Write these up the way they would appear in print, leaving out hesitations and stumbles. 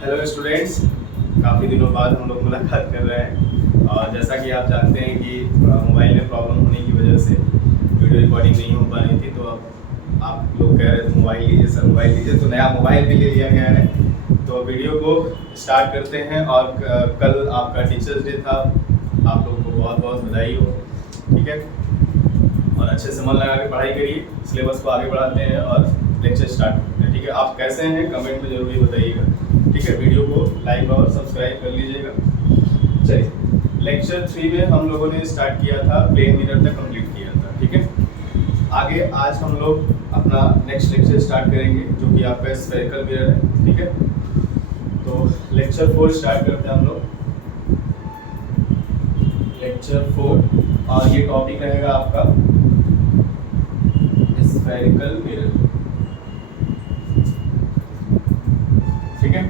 Hello students, काफ़ी दिनों बाद हम लोग मुलाकात कर रहे हैं। और जैसा कि आप जानते हैं कि मोबाइल में प्रॉब्लम होने की वजह से वीडियो रिकॉर्डिंग नहीं हो पा रही थी, तो अब आप लोग कह रहे थे मोबाइल लीजिए सर, मोबाइल लीजिए, तो नया मोबाइल भी ले लिया गया है। तो वीडियो को स्टार्ट करते हैं। और कल आपका टीचर्स डे था, आप लोग को बहुत बहुत बधाई हो। ठीक है, और अच्छे से मन लगा के पढ़ाई करिए, सिलेबस को आगे बढ़ाते हैं और लेक्चर स्टार्ट करते हैं। ठीक है, आप कैसे हैं कमेंट में जरूर बताइएगा। ठीक है, वीडियो को लाइक और सब्सक्राइब कर लीजिएगा। चलिए, लेक्चर 3 में हम लोगों ने स्टार्ट किया था, प्लेन मिरर तक कंप्लीट किया था। ठीक है, आगे आज हम लोग अपना नेक्स्ट लेक्चर स्टार्ट करेंगे जो कि आपका स्फेरिकल मिरर है। ठीक है, तो लेक्चर 4 स्टार्ट करते हैं हम लोग। लेक्चर 4 और ये टॉपिक रहेगा आपका स्फेरिकल मिरर। ठीक है,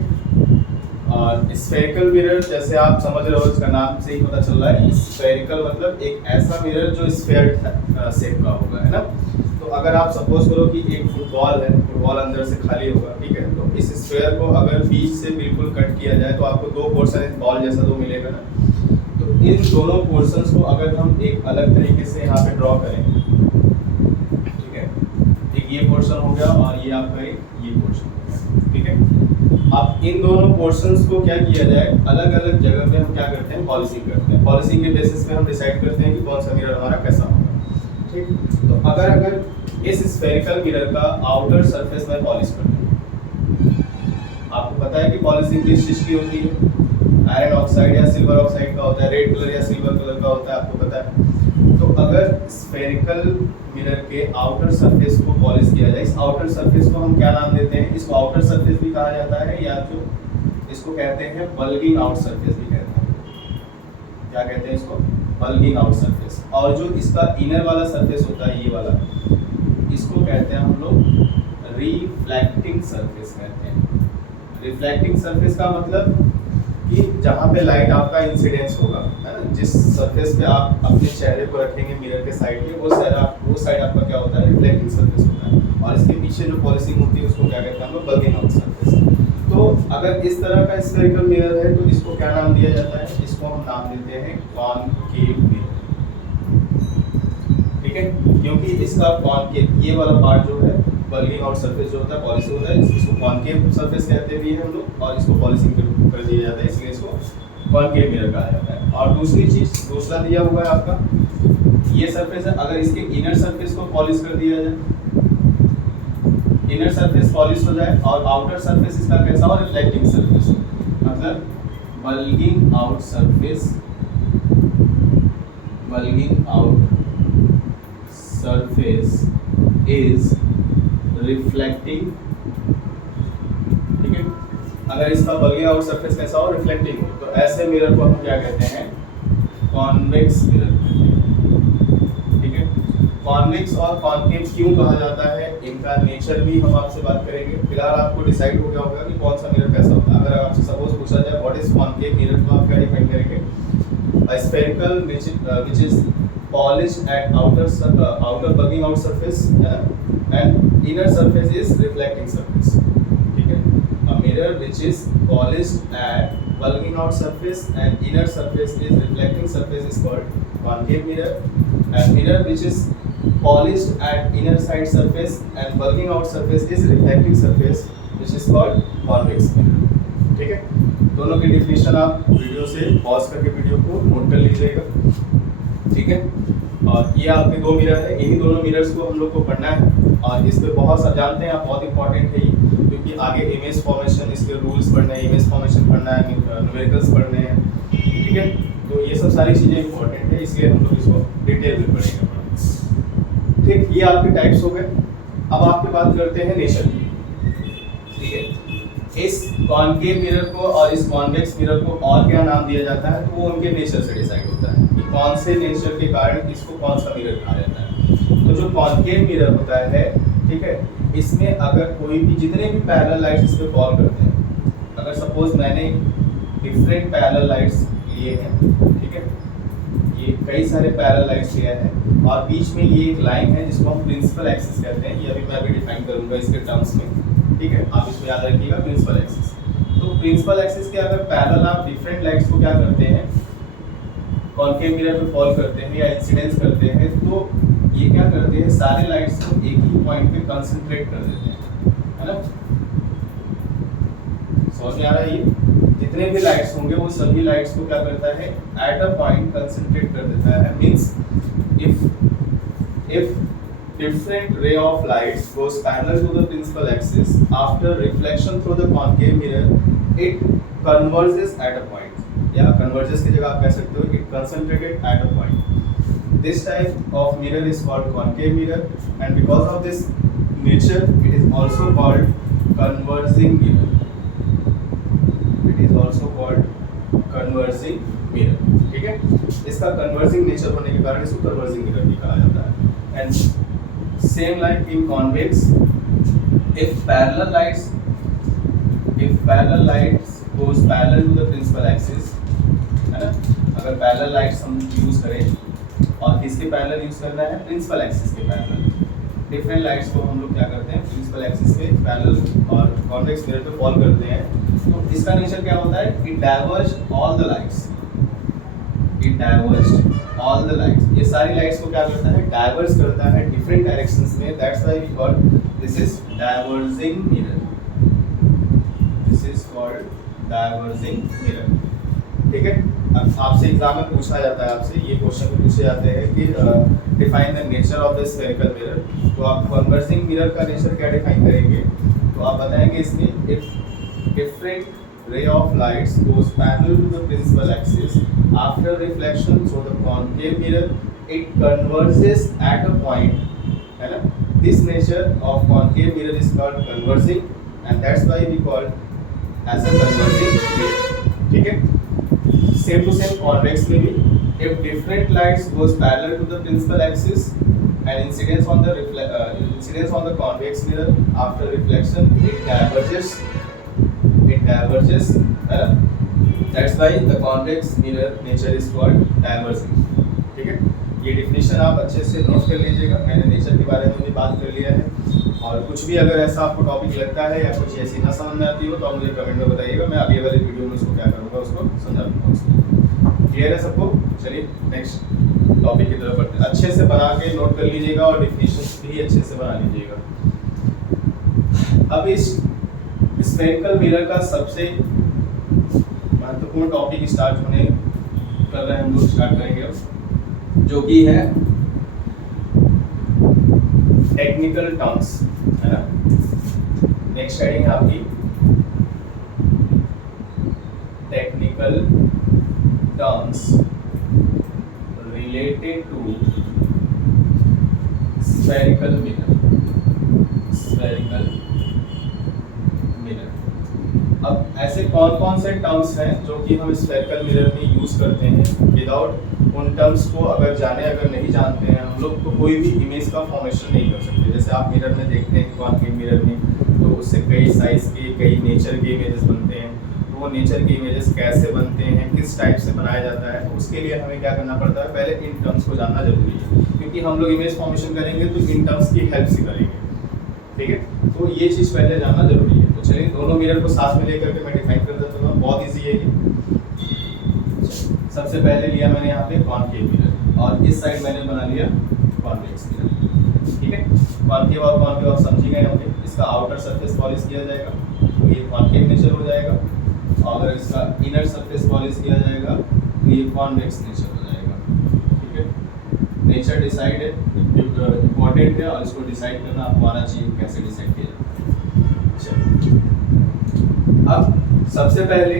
और स्फेरिकल मिरर जैसे आप समझ रहे हो, इसका नाम से ही पता चल रहा है, स्फेरिकल मतलब एक ऐसा मिरर जो स्फेयर शेप का होगा, है ना। तो अगर आप सपोज करो कि एक फुटबॉल है, फुटबॉल अंदर से खाली होगा, ठीक है, तो इस स्फेयर को अगर बीच से बिल्कुल कट किया जाए तो आपको दो पोर्शन इस बॉल जैसा तो मिलेगा ना। तो इन दोनों पोर्शंस को अगर हम एक अलग तरीके से यहाँ पे ड्रॉ करें, ठीक है, एक ये पोर्शन हो गया और ये आपका एक ये पोर्शन हो गया। ठीक है, अब इन दोनों पोर्शंस को क्या किया जाए, अलग अलग जगह पे हम क्या करते हैं, पॉलिशिंग करते हैं। पॉलिशिंग के बेसिस पे हम डिसाइड करते हैं कि कौन सा मिरर हमारा कैसा होगा। ठीक, तो अगर इस स्फेरिकल मिरर का आउटर सरफेस में पॉलिश करते हैं, आपको पता है कि पॉलिशिंग किस चीज की होती है, आयरन ऑक्साइड या सिल्वर ऑक्साइड का होता है, रेड कलर या सिल्वर कलर का होता है, आपको पता है। तो अगर स्फेरिकल मिरर के आउटर सरफेस को पॉलिश किया जाए, इस आउटर सरफेस को हम क्या नाम देते हैं, इसको आउटर सरफेस भी कहा जाता है, या जो इसको कहते हैं बल्गिंग आउट सरफेस भी कहते हैं। क्या कहते हैं इसको, बल्गिंग आउट सरफेस। और जो इसका इनर वाला सरफेस होता है, ये वाला, इसको कहते हैं हम लोग रिफ्लेक्टिंग सरफेस कहते हैं। रिफ्लेक्टिंग सरफेस का मतलब कि जहाँ पे लाइट आपका इंसिडेंस होगा, है ना, जिस सरफेस पे आप अपने चेहरे को रखेंगे मिरर के साइड पे, वो साइड आपका क्या होता है, रिफ्लेक्टिंग सरफेस होता है। और इसके पीछे जो पॉलिशिंग होती है उसको क्या कहते हैं हम लोग, बल्गिंग आउट सरफेस। तो अगर इस तरह का स्फेरिकल मिरर है तो इसको क्या नाम दिया जाता है, इसको हम नाम देते हैं कॉनकेव मिरर। ठीक है, क्योंकि इसका कॉनकेव ये वाला पार्ट जो है, बल्गिंग आउट सरफेस जो होता है, पॉलिशिंग होता है, इसको कॉनकेव सरफेस कहते भी हैं हम लोग, और इसको पॉलिशिंग कर दिया जाता है, इसलिए इसको कॉनकेव मिरर कहा जाता है। और दूसरा दिया हुआ है आपका ये सरफेस है, अगर इसके इनर सरफेस को पॉलिश कर दिया जाए, इनर सरफेस पॉलिश हो जाए, और आउटर सरफेस इसका कैसा हो, रिफ्लेक्टिंग सरफेस, मतलब bulging out surface, bulging out surface is reflecting. ठीक है, अगर इसका बल्गिंग आउट सरफेस कैसा हो, रिफ्लेक्टिंग हो, तो ऐसे मिरर को हम क्या कहते हैं, कॉन्वेक्स मिरर कहते हैं। ठीक है, कॉन्वेक्स और कॉनकेव क्यों कहा जाता है, इनका नेचर भी हम आपसे बात करेंगे। फिलहाल आपको डिसाइड हो गया होगा कि कौन सा मिरर कैसा होता है। अगर आपसे सपोज पूछा जाए व्हाट इज कॉनकेव मिरर, तो आप क्या डिफाइन करेंगे, a spherical which is polished at outer bulging out surface and inner surface is reflecting surface. ठीक है, a mirror which is polished at bulging out surface and inner surface is reflecting surface is called concave mirror, and mirror which is polished at inner side surface and bulging out surface is reflecting surface which is called convex mirror. ठीक है, दोनों की definition आप video से pause करके video को note कर लीजिएगा। ठीक है, और ये आपके दो मिरर है, इन्हीं दोनों मिरर्स को हम लोग को पढ़ना है, और इस पे बहुत सा जानते हैं आप, बहुत इंपॉर्टेंट है ये, क्योंकि आगे इमेज फॉर्मेशन, इसके रूल्स पढ़ना है, इमेज फॉर्मेशन पढ़ना है, न्यूमेरिकल्स पढ़ने हैं। ठीक है, तो ये सब सारी चीज़ें इंपॉर्टेंट है, इसलिए हम लोग इसको डिटेल में पढ़ेंगे। ठीक, ये आपके टाइप्स हो गए। अब आपके बात करते हैं नेचर की। ठीक है, इस कॉनकेव मिरर को और इस कॉन्वेक्स मिरर को और क्या नाम दिया जाता है, तो वो उनके नेचर से डिसाइड होता है कि कौन से नेचर के कारण इसको कौन सा मिरर कहा जाता है। तो जो कॉनकेव मिरर होता है, ठीक है, इसमें अगर कोई भी जितने भी पैरेलल लाइट्स इस पे फॉल करते हैं, अगर सपोज मैंने डिफरेंट पैरेलल लाइट्स लिए हैं, ठीक है, ये कई सारे पैरेलल लाइट्स लिए हैं, और बीच में ये एक लाइन है जिसको हम प्रिंसिपल एक्सिस कहते हैं। ये अभी मैं डिफाइन करूंगा इसके टर्म्स में। ठीक है, आप इसको याद रखिएगा, प्रिंसिपल एक्सिस। तो प्रिंसिपल एक्सिस के अगर पैरेलल आप डिफरेंट लाइट्स को क्या करते हैं, कॉनकेव मिरर पे फॉल करते हैं या इंसिडेंस करते हैं, तो ये क्या करते हैं, सारे लाइट्स को एक ही पॉइंट पे कंसंट्रेट कर देते हैं, है ना। समझ में आ रहा है? ये जितने भी लाइट्स होंगे वो सभी लाइट्स को क्या करता है, एट अ पॉइंट कंसंट्रेट कर देता है। Means if different ray of lights goes parallel to the principal axis after reflection through the concave mirror, it converges at a point, या converges की जगह आप कह सकते हो it concentrated at a point. This type of mirror is called concave mirror, and because of this nature it is also called converging mirror. It is also called converging mirror. ठीक है, इसका converging nature होने के कारण इसको converging mirror भी कहा जाता है। And same like in convex, if parallel lights goes parallel to the principal axis, है ना, अगर parallel lights हम यूज करें और किसके parallel यूज करना है, principal axis के parallel, different lights को हम लोग क्या करते हैं, principal axis के parallel और convex mirror पे फॉल करते हैं, तो इसका नेचर क्या होता है, it diverges all the lights, ये सारी लाइट्स को क्या करता है, डाइवर्ज करता है डिफरेंट डायरेक्शंस में। That's why we call this is diverging mirror, this is called diverging mirror. ठीक है, अब आपसे एग्जाम में पूछा जाता है, आपसे ये क्वेश्चन भी पूछे जाते हैं कि define the nature of the spherical mirror, तो आप कन्वर्जिंग मिरर का नेचर क्या डिफाइन करेंगे, तो आप बताएंगे इसमें if different ray of lights goes parallel to the principal axis after reflection through the concave mirror, it converges at a point, है ना। This nature of concave mirror is called converging, and that's why we call as a converging mirror। ठीक है, same to same convex में भी if different lights goes parallel to the principal axis and incidence on the convex mirror after reflection, it diverges, that's why the convex mirror nature is called diverging। ठीक है, ये definition आप अच्छे से note कर लीजिएगा, मैंने नेचर के बारे में भी बात कर लिया है, और कुछ भी अगर ऐसा आपको टॉपिक लगता है या कुछ ऐसी ना समझ में आती हो तो आप मुझे कमेंट में बताइएगा, मैं अगले वाले वीडियो में उसको क्या करूँगा, उसको समझा दूँगा उसको। क्लियर है सबको? चलिए नेक्स्ट टॉपिक की तरफ बढ़ते हैं। अच्छे से बना के नोट कर लीजिएगा और डिफिनेशन भी अच्छे से बना लीजिएगा। अब इस स्फेरिकल मिरर का सबसे महत्वपूर्ण टॉपिक स्टार्ट होने कर रहे हैं, हम लोग स्टार्ट करेंगे अब, जो कि है टेक्निकल टर्म्स, है ना। नेक्स्ट हेडिंग है आपकी technical terms related to spherical mirror, spherical mirror. अब ऐसे कौन कौन से टर्म्स हैं जो कि हम स्फेरिकल मिरर में यूज करते हैं, विदाउट उन टर्म्स को अगर नहीं जानते हैं हम लोग, तो कोई भी इमेज का फॉर्मेशन नहीं कर सकते। जैसे आप मिरर में देखते हैं, कॉनकेव मिरर में, तो उससे कई साइज के, कई नेचर के इमेजेस बनते हैं, तो वो नेचर के इमेजेस कैसे बनते हैं, किस टाइप से बनाया जाता है, तो उसके लिए हमें क्या करना पड़ता है, पहले इन टर्म्स को जानना जरूरी है, क्योंकि हम लोग इमेज फॉर्मेशन करेंगे तो इन टर्म्स की हेल्प से करेंगे। ठीक है, तो ये चीज़ पहले जानना जरूरी है। तो चलिए दोनों मिरर को साथ में लेकर के मैं डिफाइन कर देता हूँ, बहुत इजी है ये। सबसे पहले लिया मैंने यहाँ पे कॉनकेव मिरर, और इस साइड मैंने बना लिया कॉन्वेक्स मिरर। ठीक है, कॉनकेव और कॉनकेव आप समझ गए होंगे। इसका आउटर सरफेस पॉलिश किया जाएगा तो ये कॉनकेव नेचर हो जाएगा, और अगर इसका इनर सरफेस पॉलिश किया जाएगा तो ये कॉन्वेक्स नेचर हो जाएगा। ठीक है, नेचर डिसाइड है, इम्पोर्टेंट है, और इसको डिसाइड करना आपको आना चाहिए कैसे डिसाइड किया जाए। अब सबसे पहले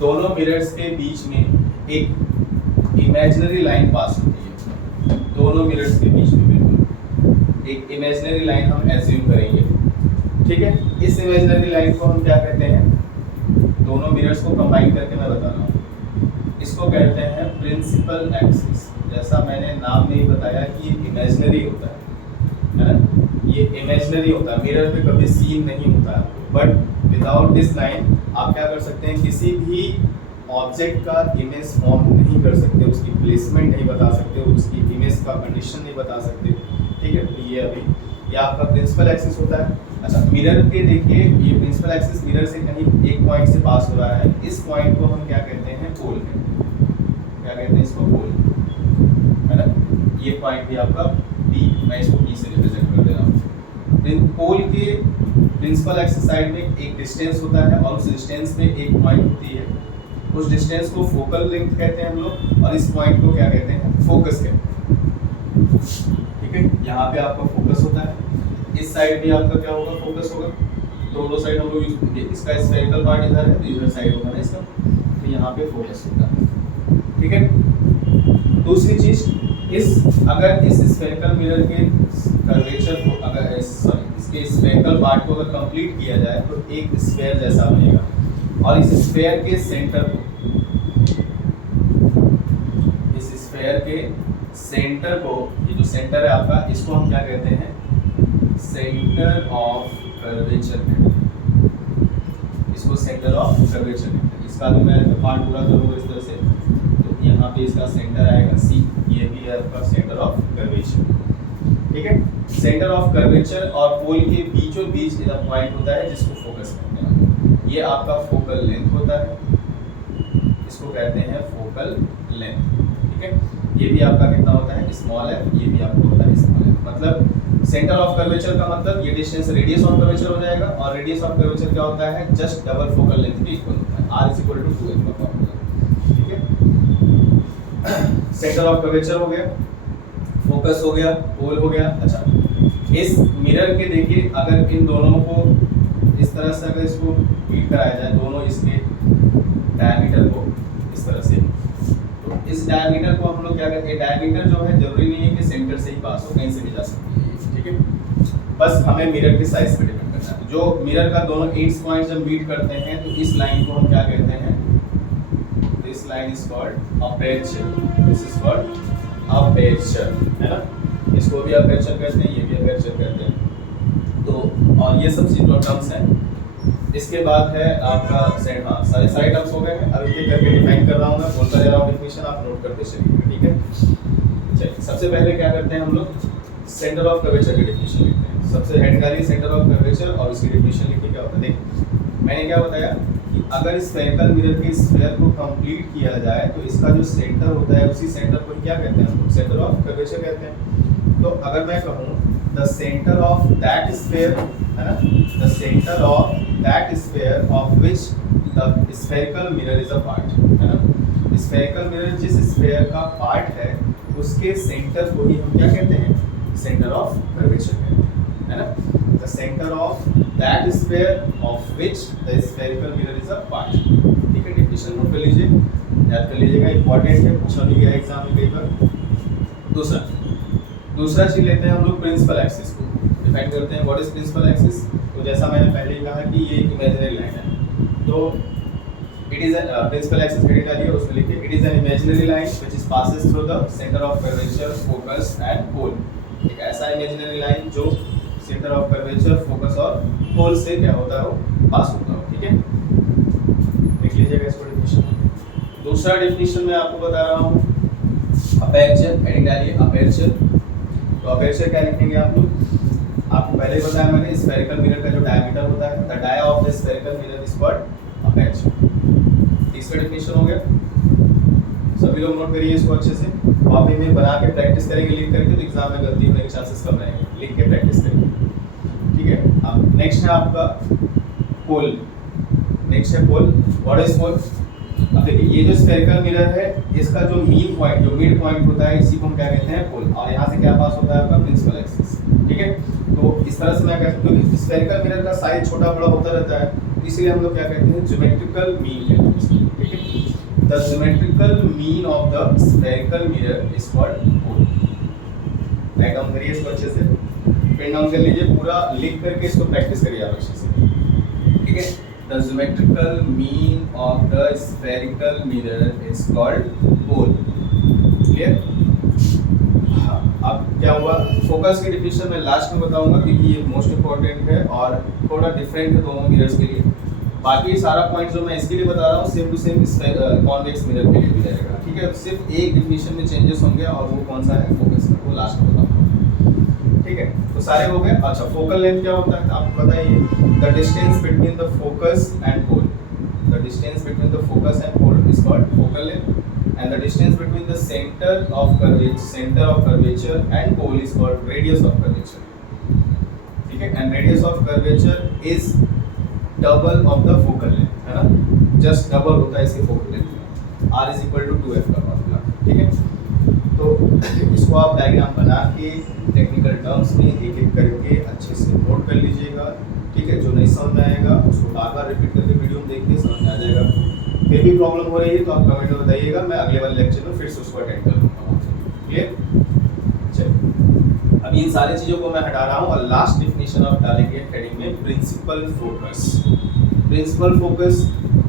दोनों मिरर्स के बीच में एक इमेजिनरी लाइन पास होती है, दोनों मिरर्स के बीच में बिल्कुल एक इमेजिनरी लाइन हम एज्यूम करेंगे। ठीक है, इस इमेजिनरी लाइन को हम क्या कहते हैं, दोनों मिरर्स को कंबाइन करके मैं बता रहा हूँ, इसको कहते हैं प्रिंसिपल एक्सिस। जैसा मैंने नाम में ही बताया कि ये इमेजिनरी होता है ना, ये इमेजिनरी होता है, मिरर पे कभी सीन नहीं होता है, बट विदाउट दिस लाइन आप क्या कर सकते हैं, किसी भी ऑब्जेक्ट का इमेज फॉर्म नहीं कर सकते, उसकी प्लेसमेंट नहीं बता सकते, उसकी इमेज का कंडीशन नहीं बता सकते। ठीक है, तो ये अभी ये आपका प्रिंसिपल एक्सिस होता है। अच्छा, मिरर के देखिए ये प्रिंसिपल एक्सिस मिरर से कहीं एक पॉइंट से पास हो रहा है, इस पॉइंट को हम क्या कहते हैं, पोल कहते हैं। क्या कहते हैं इसको, पोल, है ना। ये पॉइंट भी आपका P, मैं इसको P से रिप्रेजेंट कर दे रहा हूँ। पोल के प्रिंसिपल एक्सिस साइड में एक डिस्टेंस होता है और उस डिस्टेंस पे एक पॉइंट होती है, उस डिस्टेंस को फोकल लेंथ कहते हैं हम लोग, और इस पॉइंट को क्या कहते हैं, फोकस कहते हैं। ठीक है, यहाँ पे आपका फोकस होता है, इस साइड भी आपका क्या होगा, फोकस होगा। दोनों साइड हम लोग इसका स्फेरिकल पार्ट इधर है, इधर साइड होगा ना इसका, तो यहाँ पे फोकस होता है। ठीक है, दूसरी चीज, अगर इस स्फेरिकल मिरर के कर्वेचर को इसके स्फेरिकल पार्ट को अगर कंप्लीट किया जाए तो एक स्फेयर जैसा बनेगा, और इस स्फेयर के सेंटर को, ये जो सेंटर है आपका, इसको हम क्या कहते हैं, सेंटर ऑफ कर्वेचर कहते हैं। इसको सेंटर ऑफ कर्वेचर कहते हैं। इसका भी मैं पार्ट पूरा करूँगा इस तरह से, तो यहाँ पे इसका सेंटर आएगा C, ये भी है आपका सेंटर ऑफ कर्वेचर। ठीक है, सेंटर ऑफ कर्वेचर और पोल के बीचों बीच एक पॉइंट होता है जिसको फोकस कहते हैं। ये आपका फोकल लेंथ होता है, इसको कहते हैं फोकल लेंथ। ठीक है, ये भी आपका कितना होता है, स्मॉल है, ये भी आपको होता है स्मॉल है। मतलब सेंटर ऑफ कर्वेचर का मतलब ये डिस्टेंस रेडियस ऑफ कर्वेचर हो जाएगा, और रेडियस ऑफ कर्वेचर क्या होता है, जस्ट डबल फोकल लेंथ के इक्वल होता है, R = 2L का फॉर्मूला। ठीक है, सेंटर ऑफ कर्वेचर हो गया, फोकस हो गया, पोल हो गया। अच्छा, इस मिरर के देखिए, अगर इन दोनों को इस तरह से अगर इसको फीड कराया जाए, दोनों इसके डायमीटर को इस तरह से, तो इस डायमीटर को हम लोग क्या कहते हैं, डायमीटर जो है जरूरी नहीं है कि सेंटर से ही पास हो, कहीं से भी जा सकती है। ठीक है, बस हमें मिरर के साइज पे डिपेंड करना है। जो मिरर का दोनों एड्स पॉइंट जब मीट करते हैं तो इस लाइन को हम क्या कहते हैं, this line is called aperture, this is called aperture, है ना। इसको भी अपर्चर कहते हैं, ये भी अपर्चर कहते हैं। तो और ये सब टर्म्स हैं। इसके बाद है आपका सारे टर्म्स हो गए हैं। अब ये करके डिफाइन कर रहा हूँ, मैं बोलता जा रहा हूँ डेफिनेशन, आप नोट करते चलिए। ठीक है, चलिए सबसे पहले क्या करते हैं हम लोग, सेंटर ऑफ कर्वेचर की डेफिनेशन लिखते हैं। सबसे हेडकारी सेंटर ऑफ कर्वेचर और उसकी डेफिनेशन लिखिए क्या होता है। देखिए मैंने क्या बताया कि अगर स्फेरिकल मिरर के स्फीयर को कंप्लीट किया जाए तो इसका जो सेंटर होता है, उसी सेंटर को क्या कहते हैं हम लोग, सेंटर ऑफ कर्वेचर कहते हैं। तो अगर मैं कहूँ the centre of that sphere, है ना, the centre of that sphere of which the spherical mirror is a part, है ना। स्फेरिकल मिरर जिस स्फीयर का पार्ट है उसके सेंटर को ही हम क्या कहते हैं, सेंटर ऑफ कर्वेचर कहते हैं, है ना। The centre of that sphere of which the spherical mirror is a part. ठीक है, डेफिनेशन नोट कर लीजिए, याद कर लीजिएगा, इंपॉर्टेंट है, पूछा भी गया एग्जाम में कई बार। दूसरा चीज लेते हैं हम लोग, प्रिंसिपल एक्सिस को डिफाइन करते हैं। What is principal axis? तो जैसा मैंने पहले ही कहा कि ये एक इमेजिनरी लाइन है, तो it is principal axis heading डालिए, उसमें लिखिए it is an imaginary line which is passes through the centre of curvature, focus and pole. एक ऐसा इमेजिनरी लाइन जो सेंटर ऑफ कर्वेचर, फोकस और पोल से क्या होता है, वो पास होता है। ठीक है, लिख लीजिएगा इसको डेफिनेशन। दूसरा डेफिनेशन मैं आपको बता रहा हूँ, अपर्चर, हेडिंग डालिए अपर्चर। तो अपर्चर क्या लिखेंगे आप लोग, आपको पहले ही बताया मैंने, स्फेरिकल मिरर का जो डायमीटर होता है, the dia of the spherical mirror is called aperture. तीसरा डेफिनेशन हो गया, सभी लोग नोट करिए इसको अच्छे से, कॉपी में बना के प्रैक्टिस करेंगे लिख करके, तो एग्जाम में गलती होने के चांसेस कम रहेंगे, लिख के प्रैक्टिस करेंगे। ठीक है, अब नेक्स्ट है आपका पोल। नेक्स्ट है पोल। What is pole? अब देखिए ये जो स्फेरिकल मिरर है, इसका जो मीन पॉइंट, जो मिड पॉइंट होता है, इसी को हम क्या कहते हैं, पोल। और यहाँ से क्या पास होता है आपका, प्रिंसिपल एक्सिस। ठीक है, तो इस तरह से मैं कहता हूँ, क्योंकि स्फेरिकल मिरर का साइज छोटा बड़ा होता रहता है, इसलिए हम लोग क्या कहते हैं, ज्योमेट्रिकल मीन कहते हैं। ठीक है, the geometrical mean of the spherical mirror is called pole. Right down करिए इसको अच्छे से, पेन डाउन कर लीजिए, पूरा लिख करके इसको प्रैक्टिस करिए आप अच्छे से। ठीक है, the symmetrical mean of the spherical mirror is called pole. Clear? हाँ, अब क्या हुआ, फोकस की डिफिनेशन मैं लास्ट में बताऊंगा क्योंकि ये मोस्ट इंपॉर्टेंट है और थोड़ा डिफरेंट है दोनों मिरर्स के लिए। बाकी सारा पॉइंट जो मैं इसके लिए बता रहा हूँ same to same convex mirror के लिए भी रहेगा। ठीक है, सिर्फ एक डिफिनेशन में चेंजेस होंगे और वो कौन सा है, फोकस का, वो लास्ट में बताऊंगा। ठीक है, तो सारे हो गए। अच्छा, फोकल लेंथ क्या होता है आपको बताइए? The distance between the focus and pole, the distance between the focus and pole is called focal length, and the distance between the centre of curvature and pole is called radius of curvature, ठीक है। And radius of curvature is double of the focal length, है ना, just double होता है इसके focal length में। r is equal to 2f का formula, ठीक है। तो इसको आप डायग्राम बना के टेक्निकल टर्म्स में एक एक करके अच्छे से नोट कर लीजिएगा, ठीक है। जो नहीं समझ में आएगा उसको बार बार रिपीट करके वीडियो में देखिए, समझ में आ जाएगा। फिर भी प्रॉब्लम हो रही है तो आप कमेंट में बताइएगा, मैं अगले वाले लेक्चर में फिर से उसको अटेंड कर लूँगा। क्लियर? चलिए, अब इन सारी चीज़ों को मैं हटा रहा हूँ और लास्ट डिफिनीशन आप डालेंगे हेडिंग में principal focus. Principal focus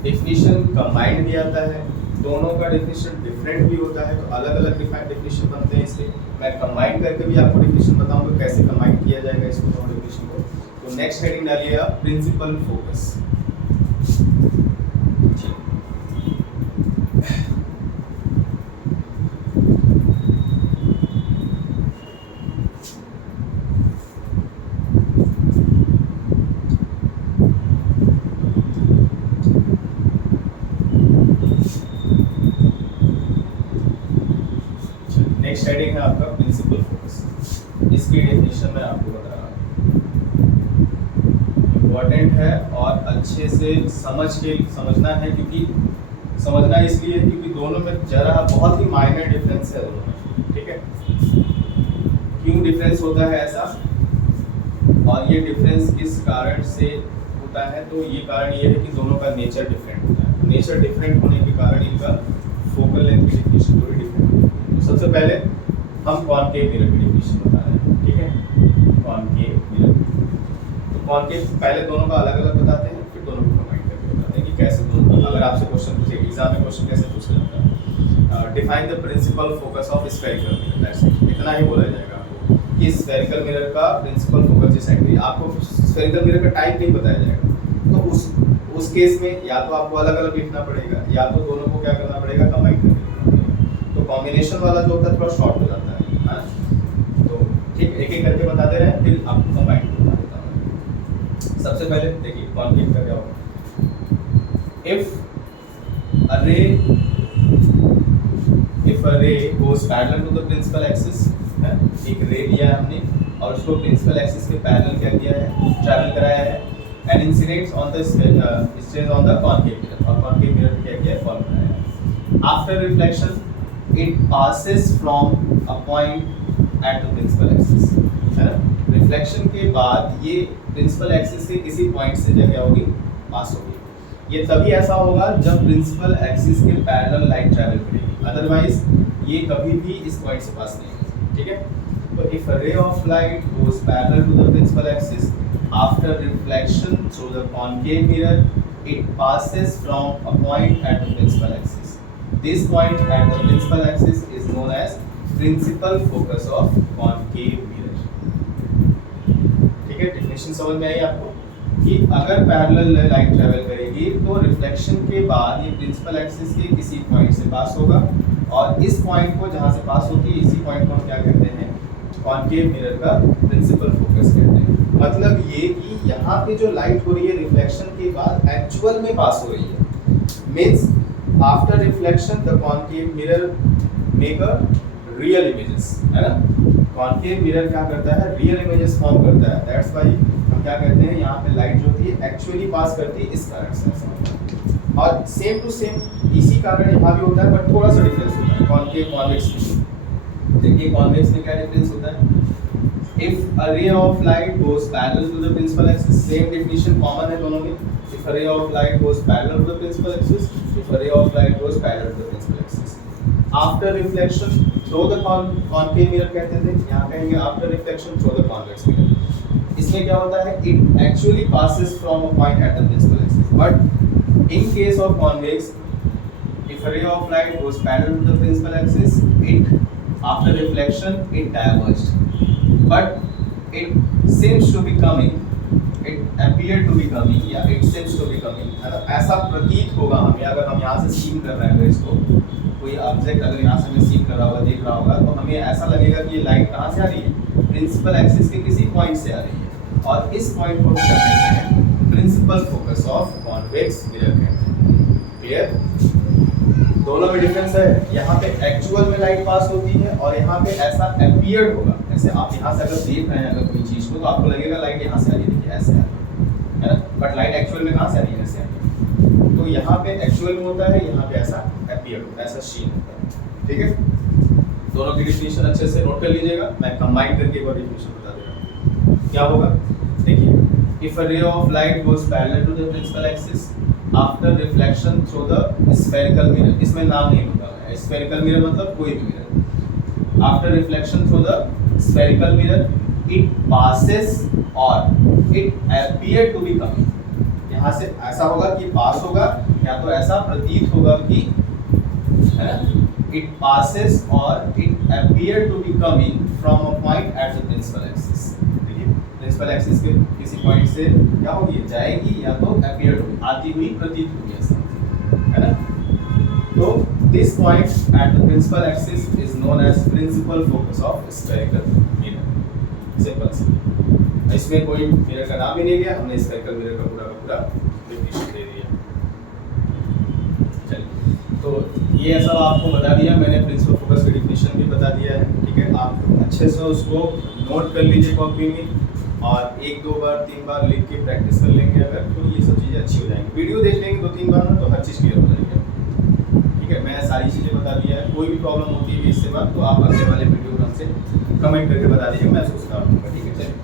definition combined भी आता है, दोनों का डेफिनेशन डिफरेंट भी होता है, तो अलग अलग डेफिनेशन बनते हैं इसके। मैं कंबाइन करके भी आपको डेफिनेशन बताऊंगा कैसे कंबाइन किया जाएगा इसको दोनों डेफिनेशन को। तो नेक्स्ट हेडिंग डालिएगा प्रिंसिपल फोकस। नेक्स्ट हेडिंग है आपका प्रिंसिपल फोकस। इसकी डेफिनेशन मैं आपको बता रहा हूँ, इम्पोर्टेंट है और अच्छे से समझना है, क्योंकि समझना इसलिए क्योंकि दोनों में जरा बहुत ही माइनर डिफरेंस है दोनों में, ठीक है। क्यों डिफरेंस होता है ऐसा, और ये डिफरेंस किस कारण से होता है? तो ये कारण ये है कि दोनों का नेचर डिफरेंट होता है। नेचर डिफरेंट होने के कारण इनका फोकल लेंथ की डेफिनेशन थोड़ी डिफरेंट है। तो सबसे पहले हम कॉनकेव मिरर की डेफिनेशन बता रहे हैं, ठीक है। कॉनकेव मिरर, तो कॉनकेव पहले दोनों का अलग अलग बताते हैं, फिर दोनों को कंबाइन करके बताते हैं कि कैसे दोनों, अगर आपसे क्वेश्चन पूछे एग्जाम में क्वेश्चन कैसे पूछ सकता है। Define the principal focus of spherical mirror, that's it, इतना ही बोला जाएगा आपको कि स्फेरिकल मिरर का प्रिंसिपल फोकस इस एंगल। आपको स्फेरिकल मिरर का टाइप नहीं बताया जाएगा, तो उस केस में या तो आपको अलग अलग लिखना पड़ेगा या तो दोनों को क्या करना पड़ेगा, कंबाइन करके लिखना पड़ेगा। तो कॉम्बिनेशन वाला जो होता है थोड़ा शॉर्ट हो जाता है ना। तो ठीक, एक एक करके बताते रहे, फिर आपको कंबाइन बता देता हूँ। सबसे पहले देखिए कॉनकेव का क्या होगा। If a ray goes parallel to the principal axis, एक रे लिया है हमने और उसको प्रिंसिपल एक्सिस के पैरेलल क्या किया है, ट्रैवल कराया है, and incidents on the stress on the concave mirror, और कॉनकेव मिरर क्या किया है, फॉर्म कराया है। After reflection it passes from a point at the principal axis, है ना। रिफ्लेक्शन के बाद ये प्रिंसिपल एक्सिस के किसी पॉइंट से क्या होगी, पास होगी। ये तभी ऐसा होगा जब प्रिंसिपल एक्सिस के पैरेलल लाइट ट्रैवल करेगी, अदरवाइज ये कभी भी इस पॉइंट से पास नहीं होगी, ठीक है। तो if a ray of light goes parallel to the principal axis after reflection through the concave mirror, it passes from a point at the principal axis. This point at the principal axis is known as principal focus of concave mirror. ठीक है, definition समझ में आई आपको कि अगर parallel light travel करेगी तो reflection के बाद ये प्रिंसिपल एक्सिस के किसी पॉइंट से पास होगा, और इस पॉइंट को जहाँ से पास होती है इसी पॉइंट को हम क्या कहते हैं, कॉनकेव मिरर का प्रिंसिपल फोकस कहते हैं। मतलब ये कि यहाँ पे जो लाइट हो रही है रिफ्लेक्शन के बाद एक्चुअल में पास हो रही है, means after reflection the concave mirror make a real images, है ना। कॉनकेव मिरर क्या करता है, रियल इमेजेस फॉर्म करता है। दैट्स व्हाई हम क्या कहते हैं, यहाँ पे लाइट जो होती है एक्चुअली पास करती है, इस कारण से ऐसा होता है। और सेम टू सेम इसी कारण यहाँ भी होता है, बट थोड़ा सा डिफरेंस होता है कॉनकेव कॉन्वेक्स में। देखिए कॉन्वेक्स में क्या डिफरेंस होता है। If a ray of light goes parallel to the principal axis, same definition common है दोनों में। If a ray of light goes parallel to the principal axis, if a ray of light goes parallel to the principal axis. After reflection through the concave mirror कहते थे, यहाँ कहेंगे after reflection through the convex mirror। इसमें क्या होता है, it actually passes from a point at the principal axis, but in case of convex, if a ray of light goes parallel to the principal axis, it after reflection it diverged. But it seems to be coming, it appeared to be coming, या it seems to be coming, है ना। ऐसा प्रतीत होगा हमें, अगर हम यहाँ से सीन कर रहे हैं इसको, कोई ऑब्जेक्ट अगर यहाँ से मैं सीन कर रहा होगा, देख रहा होगा, तो हमें ऐसा लगेगा कि ये लाइट कहाँ से आ रही है, प्रिंसिपल एक्सिस के किसी पॉइंट से आ रही है, और इस पॉइंट को क्या कहते हैं, principal focus of convex mirror कहते हैं। क्लियर? दोनों में डिफरेंस है। यहाँ पे एक्चुअल में लाइट पास होती है और यहाँ पे ऐसा अपीयर्ड होगा। ऐसे आप यहाँ से अगर देख रहे हैं अगर कोई चीज को, तो आपको लगेगा लाइट यहाँ से आ रही है, देखिए ऐसे आ रही है ना, बट लाइट एक्चुअल में कहाँ से आ रही है, ऐसे आ रही है। तो यहाँ पे एक्चुअल में होता है, यहाँ पे ऐसा अपीयर्ड होता है, ऐसा शीन होता है। ठीक है, दोनों की डिफिनेशन अच्छे से नोट कर लीजिएगा। मैं कंबाइन करके एक बार डिफिनेशन बता दे रहा हूँ। क्या होगा, देखिए, if a ray of light goes parallel to the principal axis after reflection through the spherical mirror, इसमें नाम नहीं होता है, स्फेरिकल मिरर मतलब कोई भी mirror, after reflection through the spherical mirror it passes और it appear to be coming. यहाँ से ऐसा होगा कि पास होगा, या तो ऐसा प्रतीत होगा कि, है ना, it passes or it appear to be coming from a point at the principal axis। देखिए, प्रिंसिपल एक्सिस के किसी पॉइंट से क्या होगी, जाएगी, या तो appear होगी, आती हुई, प्रतीत होगी, ऐसा, है ना। तो this point at the principal axis is known as principal focus of spherical mirror। Simple सी, इसमें कोई मिरर का नाम ही नहीं गया, हमने स्फेरिकल मिरर का पूरा डेफिनेशन दे दिया। तो ये सब आपको बता दिया मैंने, प्रिंसिपल फोकस की डिफिनेशन भी बता दिया है। ठीक है, आप अच्छे से उसको नोट कर लीजिए कॉपी में, और 1 2 बार 3 बार लिख के प्रैक्टिस कर लेंगे अगर, तो ये सब चीज़ें अच्छी हो जाएंगी। वीडियो देख लेंगे 2-3 बार ना, तो हर चीज़ क्लियर हो जाएगी। ठीक है, मैंने सारी चीज़ें बता दिया है। कोई भी प्रॉब्लम होती है इससे बात, तो आप अगले वाले वीडियो में हमसे कमेंट करके बता दीजिए, मैं उसको सुधार दूँगा। ठीक है, चलिए,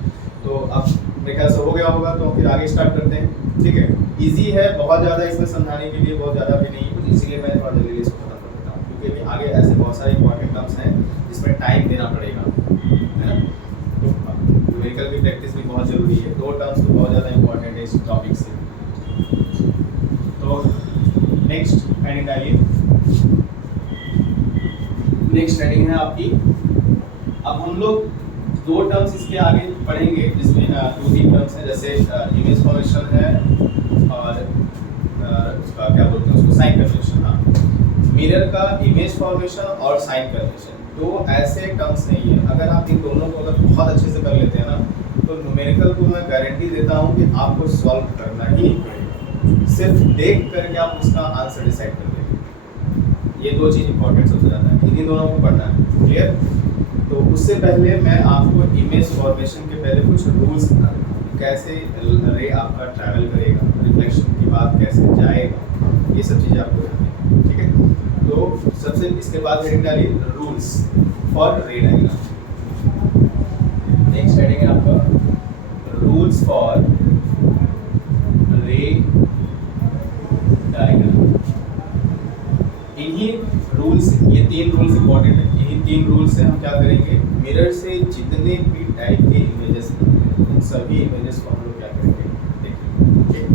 तो अब मेरे ख्याल से हो गया होगा, तो फिर आगे स्टार्ट करते हैं। ठीक है, ईजी है, बहुत ज़्यादा इसमें समझाने के लिए बहुत ज़्यादा भी नहीं है कुछ, इसीलिए मैं थोड़ा जल्दी इसको खत्म कर देता हूँ, क्योंकि अभी आगे ऐसे बहुत सारे इंपॉर्टेंट टर्म्स हैं जिसमें टाइम देना पड़ेगा, है ना। तो न्यूमेरिकल की प्रैक्टिस भी बहुत ज़रूरी है, 2 टर्म्स तो बहुत ज़्यादा इंपॉर्टेंट है इस टॉपिक से। तो नेक्स्ट हेडिंग आइए, नेक्स्ट हेडिंग है आपकी, अब हम लोग 2 टर्म्स इसके आगे पढ़ेंगे, जिसमें 2-3 टर्म्स हैं, जैसे इमेज फॉर्मेशन है, और उसका क्या बोलते हैं उसको, साइन कन्वेंशन। हाँ, मिरर का इमेज फॉर्मेशन और साइन कन्वेंशन 2 ऐसे टर्म्स नहीं है, अगर आप इन दोनों को अगर बहुत अच्छे से कर लेते हैं ना, तो न्यूमेरिकल को मैं गारंटी देता हूँ कि आपको सॉल्व करना ही पड़ेगा, सिर्फ देख करके आप उसका आंसर डिसाइड कर लेंगे। ये 2 चीज़ इंपॉर्टेंट सबसे ज़्यादा है, इन्हीं दोनों को पढ़ना है। क्लियर? तो उससे पहले मैं आपको इमेज फॉर्मेशन के पहले कुछ रूल्स बता देता हूँ, कैसे रे आपका ट्रैवल करेगा, रिफ्लेक्शन के बाद कैसे जाएगा, ये सब चीज़ें आपको जाननी है। ठीक है, तो सबसे इसके बाद हेडिंग डालिए रूल्स फॉर रे डायग्राम। नेक्स्ट हेडिंग है आपका रूल्स फॉर रे डायग्राम। इन्हीं रूल्स, ये 3 रूल्स इंपॉर्टेंट है, इन्हीं 3 रूल्स से हम क्या करेंगे, मिरर से जितने भी टाइप के इमेजेस बनते हैं उन सभी इमेजेस को हम लोग क्या करेंगे, देखेंगे। ठीक,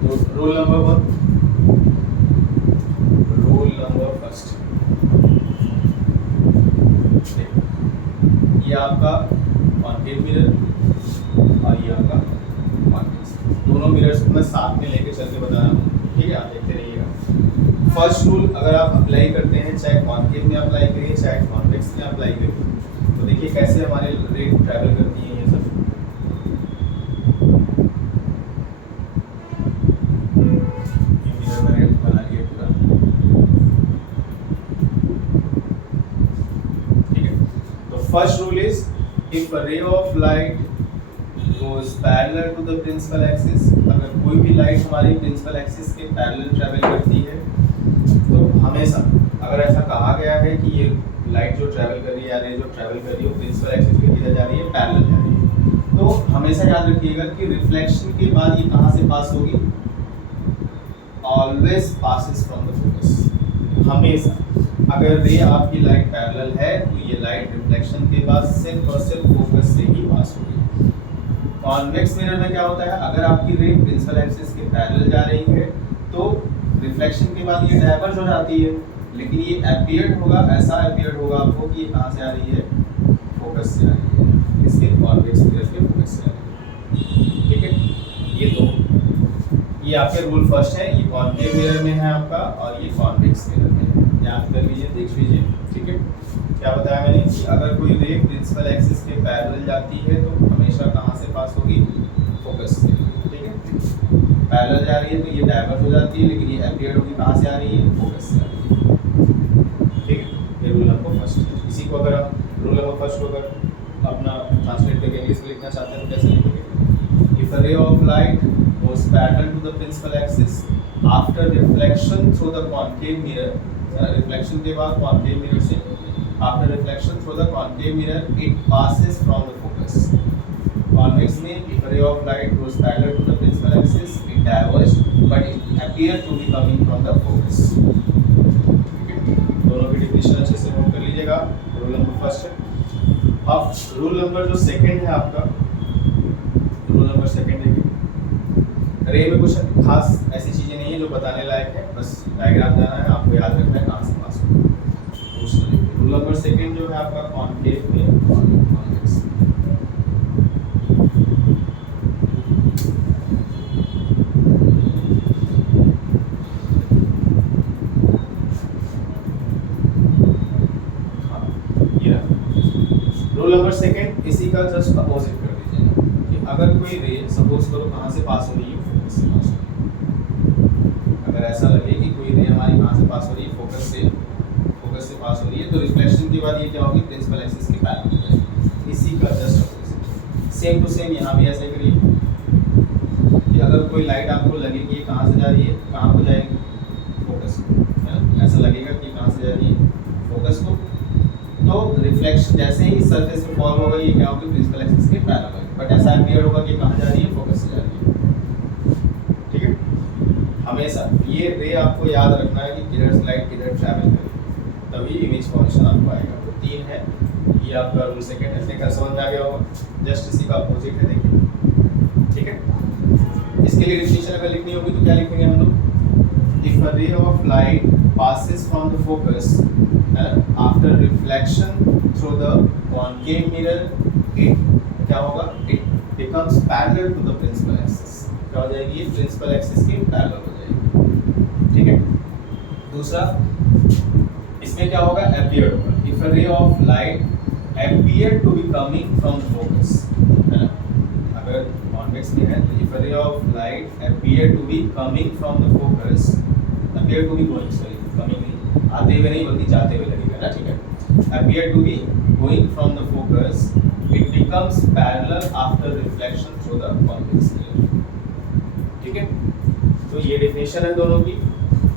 तो rule number 1, rule number first, ये आपका कॉन्केव मिरर और ये आपका कॉन्वेक्स, दोनों मिरर्स को मैं साथ में लेके चल के बता रहा हूँ। ठीक है, आप देखते रहिएगा। फर्स्ट रूल अगर आप अप्लाई करते हैं, चाहे कॉन्केव में अप्लाई करिए चाहे कॉन्वेक्स में अप्लाई करिए, तो देखिए कैसे हमारे रे ट्रैवल करती हैं ये सब। ये मिरर मैंने बना लिया पूरा। ठीक है, तो first rule is if a ray of light goes parallel to the principal axis, अगर कोई भी लाइट हमारी प्रिंसिपल एक्सिस के पैरेलल ट्रैवल करती है, तो हमेशा अगर ऐसा कहा गया है कि ये लाइट जो ट्रैवल कर रही है या रे जो ट्रैवल कर रही है वो प्रिंसिपल एक्सिस के किधर जा रही है, पैरेलल जा रही है, तो हमेशा याद रखिएगा कि रिफ्लेक्शन के बाद ये कहाँ से पास होगी, always passes from the focus. हमेशा अगर रे आपकी लाइट पैरेलल है तो ये लाइट रिफ्लेक्शन के बाद सिर्फ और सिर्फ फोकस से ही पास होगी। कॉन्वेक्स मिरर में क्या होता है, अगर आपकी रे प्रिंसिपल एक्सिस के पैरेलल जा रही है तो रिफ्लेक्शन के बाद ये डाइवर्ज हो जाती है, लेकिन ये अपीयर्ड होगा, ऐसा अपीयर्ड होगा आपको कि कहाँ से आ रही है, फोकस से आ रही है, इसके कॉन्वेक्स मिरर के फोकस से आ रही है। ठीक है, ये आपके रूल फर्स्ट है, ये कॉन्केव मिरर में है आपका और ये कॉन्वेक्स मिरर में है, याद कर लीजिए, देख लीजिए। ठीक है, क्या बताया मैंने कि अगर कोई रे प्रिंसिपल एक्सिस के पैरेलल जाती है तो हमेशा कहाँ से पास होगी, फोकस से। ठीक है, पैरेलल जा रही है तो ये डाइवर्ट हो जाती है, लेकिन ये एपियर्ड होगी कहाँ से आ रही है, फोकस से आ रही है। ठीक है, ये रूल नंबर फर्स्ट। इसी को अगर हम रूल नंबर फर्स्ट को अगर अपना ट्रांसलेट करके इंग्लिश में लिखना चाहते हैं तो कैसे लिखेंगे, if a ray of light was parallel to the principal axis after reflection through the concave mirror, reflection के बाद concave mirror से, after reflection through the concave mirror it passes from the focus. Convex में if a ray of light goes parallel to the principal axis it diverges but it appears to be coming from the focus. दोनों की definition अच्छे से note कर लीजिएगा। Rule number first है। अब rule number जो सेकंड है आपका, रूल नंबर सेकंड देखिए, रे में कुछ खास ऐसी चीजें नहीं है जो बताने लायक है, बस डायग्राम जाना है, आपको याद रखना है कहाँ से पास हो। रूल नंबर सेकंड जो है आपका कॉन्केव में कॉन्वेक्स। रूल नंबर सेकंड इसी का जस्ट अपोजिट कर दीजिएगा कि अगर कोई रे सपोज करो कहाँ से पास हो रही है, फोकस से पास हो रही है। अगर ऐसा लगे कि कोई रे हमारी कहाँ से पास हो रही है, फोकस से पास हो रही है, तो रिफ्लेक्शन के बाद ये क्या होगी, प्रिंसिपल एक्सिस के पैरेलल हो जाएगी। इसी का just opposite same to same यहाँ भी ऐसे करिए कि अगर कोई लाइट आपको लगे कि ये कहाँ से जा रही है, कहाँ को जाएगी, फोकस को, है ना, ऐसा लगेगा कि कहाँ से जा रही है, फोकस को, तो रिफ्लेक्शन जैसे ही सरफेस पे फॉल होगा ये क्या होगी, प्रिंसिपल एक्सिस के पैरेलल होगी, बट ऐसा अपीयर होगा कि कहाँ जा रही है, फोकस से जा रही है। ठीक है, हमेशा ये रे आपको याद रखना है कि किधर लाइट किधर ट्रैवल करेगी, तभी इमेज फॉर्मेशन आपको आएगा। तो 3 है, ये आपका रूल सेकंड है, देखा समझ में आ गया होगा, जस्ट इसी का अपोजिट है देखिए। ठीक है, इसके लिए डिफिनेशन अगर लिखनी होगी तो क्या लिखेंगे हम लोग, if a ray of light passes from the focus after reflection through the concave mirror it क्या होगा, it becomes parallel to the principal axis। क्या हो जाएगी, ये principal axis के parallel हो जाएगी। ठीक है, दूसरा इसमें क्या होगा, appeared होगा, if a ray of light appear to be coming from the focus, है ना, अगर convex में है तो if a ray of light appear to be coming from the focus, appear to be going, sorry coming नहीं, आते हुए नहीं बल्कि जाते हुए लगेगा ना। ठीक है, appear to be going from the focus it becomes parallel after reflection through the convex mirror। ठीक है, तो ये डेफिनेशन है दोनों की,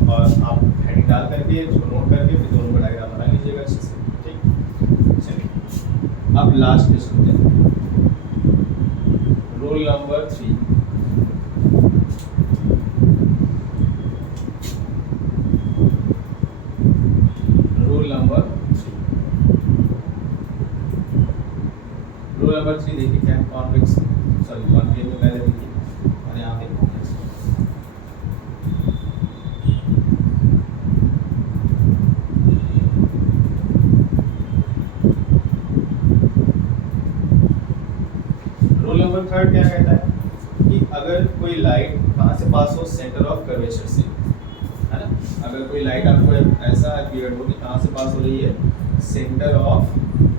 और आप हेडिंग डाल करके नोट करके फिर दोनों का डायग्राम बना लीजिएगा अच्छे से। ठीक, चलिए अब लास्ट पे सुनते हैं, रूल नंबर 3। रूल नंबर 3 देखिए क्या है, कॉन्वेक्स सॉरी कॉन्केव में पहले देखिए और यहाँ पे कॉन्वेक्स। रूल नंबर 3 क्या कहता है कि अगर कोई लाइट कहाँ से पास हो, सेंटर ऑफ कर्वेचर से, है ना, अगर कोई लाइट आपको ऐसा अपीयर हो कि कहाँ से पास हो रही है, सेंटर ऑफ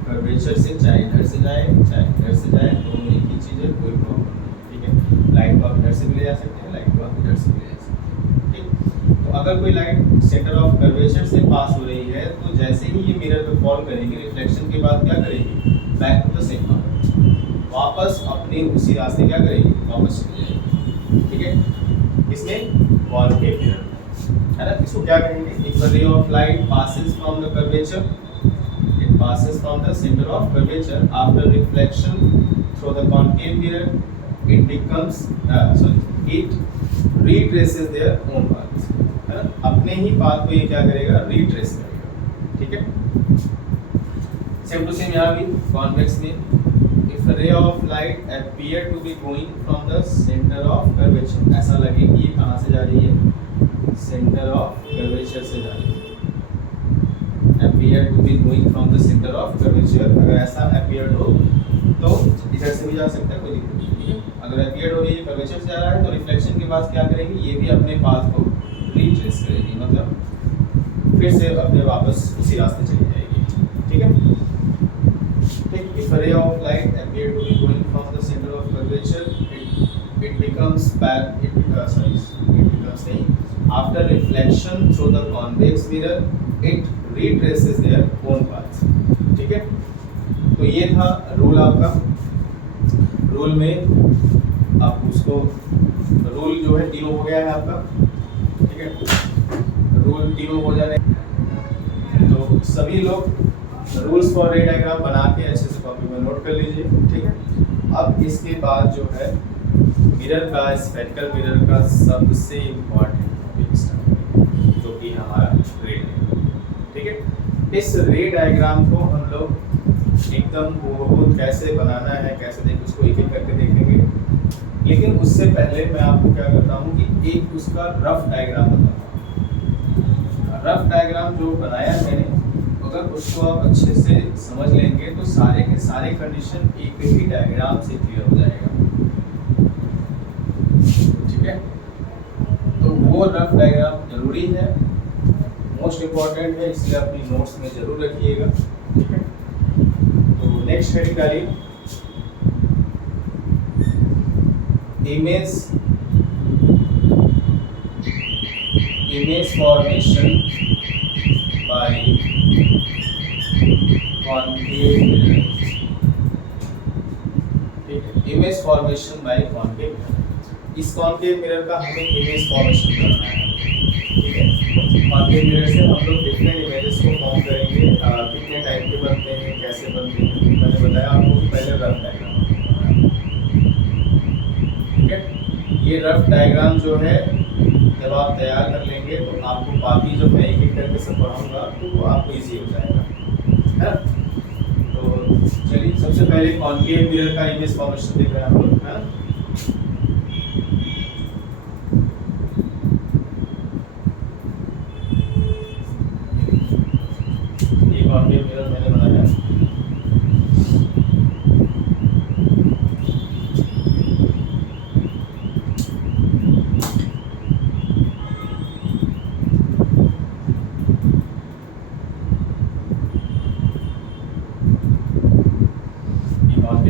कर्वेचर से, चाहे इधर से जाए चाहे इधर से जाए, दोनों एक ही चीज़ है, कोई प्रॉब्लम नहीं। ठीक है, लाइट को आप इधर से भी ले जा सकते हैं, लाइट को आप इधर से भी ले जा सकते हैं। ठीक, तो अगर कोई लाइट सेंटर ऑफ कर्वेचर से पास हो रही है तो जैसे ही ये मिरर पे फॉल करेगी, रिफ्लेक्शन के बाद क्या करेगी, back to the same point, वापस अपने उसी रास्ते क्या करेगी, वापस चली जाएगी। ठीक है, इसमें कॉन्केव मिरर है ना, इसको क्या कहेंगे, if a ray of light passes from the curvature, it passes from the center of curvature after reflection through the concave mirror it becomes it retraces their own path, है ना, अपने ही path को ये क्या करेगा, रिट्रेस करेगा। ठीक है, सेम टू सेम यहाँ भी कॉन्वेक्स में if a ray of light appear to be going from the center of curvature, ऐसा लगे कि ये कहाँ से जा रही है, सेंटर ऑफ कर्वेचर से जा रही है, appear to be going from the center of curvature, अगर ऐसा appeared हो तो इधर से भी जा सकता है, कोई दिक्कत नहीं। ठीक है, अगर appeared हो रही है कर्वेचर से जा रहा है तो रिफ्लेक्शन के बाद क्या करेगी, ये भी अपने पाथ को रिट्रेस करेगी, मतलब फिर से अपने वापस उसी रास्ते चली जाएगी। ठीक है, a ray of light appear to be going from the center of curvature, it becomes saying after reflection through the convex mirror, it retraces their own path. ठीक है, तो ये था रूल आपका. रूल में आप उसको रूल जो है तीनों हो गया है आपका. ठीक है, रूल तीनों हो जाने तो सभी लोग रूल्स फॉर रे डायग्राम बना के अच्छे से कॉपी में नोट कर लीजिए. ठीक है, अब इसके बाद जो है मिरर का, स्फेरिकल मिरर का सबसे इम्पोर्टेंट टॉपिक स्टार्ट, जो कि हमारा रे डायग्राम. ठीक है, इस रे डायग्राम को हम लोग एकदम बहुत कैसे बनाना है, कैसे देखें, उसको एक एक करके देखेंगे. लेकिन उससे पहले मैं आपको क्या करता हूँ कि एक उसका रफ डायग्राम बताता हूँ. रफ डायग्राम जो बनाया मैंने, अगर उसको आप अच्छे से समझ लेंगे तो सारे के सारे कंडीशन एक ही डायग्राम से क्लियर हो जाएगा. ठीक है, तो वो रफ डायग्राम जरूरी है, मोस्ट इम्पोर्टेंट है, इसलिए अपनी नोट्स में जरूर रखिएगा. ठीक है, तो नेक्स्ट हेडिंग डालिए, image formation by concave mirror. ठीक है, image formation by concave mirror. इस कॉन्केव मिरर का हमें इमेज फॉर्मेशन करना है. ठीक है, कॉन्केव मिरर से हम लोग डिफरेंट इमेजेस को फॉर्म करेंगे. कितने टाइप के बनते हैं, कैसे बनते हैं, मैंने बताया आपको पहले रफ डायग्राम. ठीक है, ये रफ डायग्राम जो है जब आप तैयार कर लेंगे तो आपको बाकी जब मैं एक एक करके सब पढ़ाऊंगा तो वो आपको इजी हो जाएगा, है ना. तो चलिए सबसे पहले कॉन्केव मिरर का इमेज फॉर्मेशन देख रहे हैं हम लोग, है ना. ये कॉन्केव मिरर मैंने बनाया है.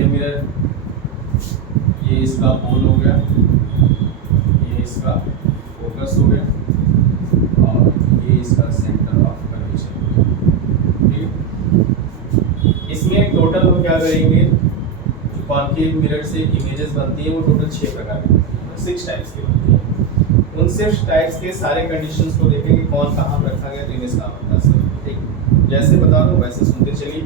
मिरर ये इसका पोल हो गया, ये इसका फोकस हो गया, और ये इसका सेंटर ऑफ कर्वेचर. ठीक है, इसमें टोटल हम क्या करेंगे, जो कॉन्केव मिरर से इमेजेस बनती है वो टोटल 6 प्रकार की बनती है, 6 टाइप्स की बनती है. उन 6 टाइप्स के सारे कंडीशंस को देखेंगे, कौन कहाँ रखा गया, इमेज कहाँ बनता है. ठीक, जैसे बता दूँ वैसे सुनते चलिए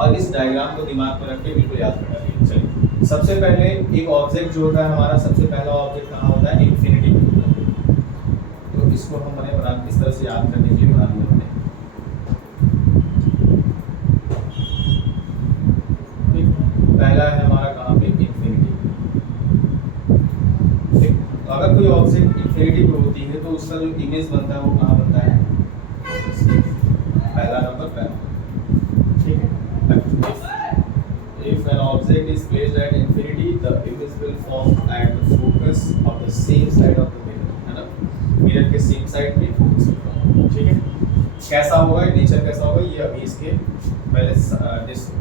और इस डायग्राम को दिमाग में रख के बिल्कुल याद कर लीजिए. चलिए सबसे पहले एक ऑब्जेक्ट जो होता है हमारा, सबसे पहला ऑब्जेक्ट कहाँ होता है, इन्फिनिटी पे होता है. तो इसको हम मैंने बना इस तरह से याद करने के लिए बना दिया हमने. पहला है हमारा कहाँ पे, इन्फिनिटी. ठीक, तो अगर कोई ऑब्जेक्ट इन्फिनिटी पे होती है तो उसका जो इमेज बनता है वो कहाँ बनता है, पहला नंबर पहला. ठीक है, if an object is placed at infinity, the image will form at the focus of the same side of the mirror, है ना. मिरर के सेम साइड में फोकस होगा. ठीक है, कैसा होगा, नेचर कैसा होगा, ये अभी इसके पहले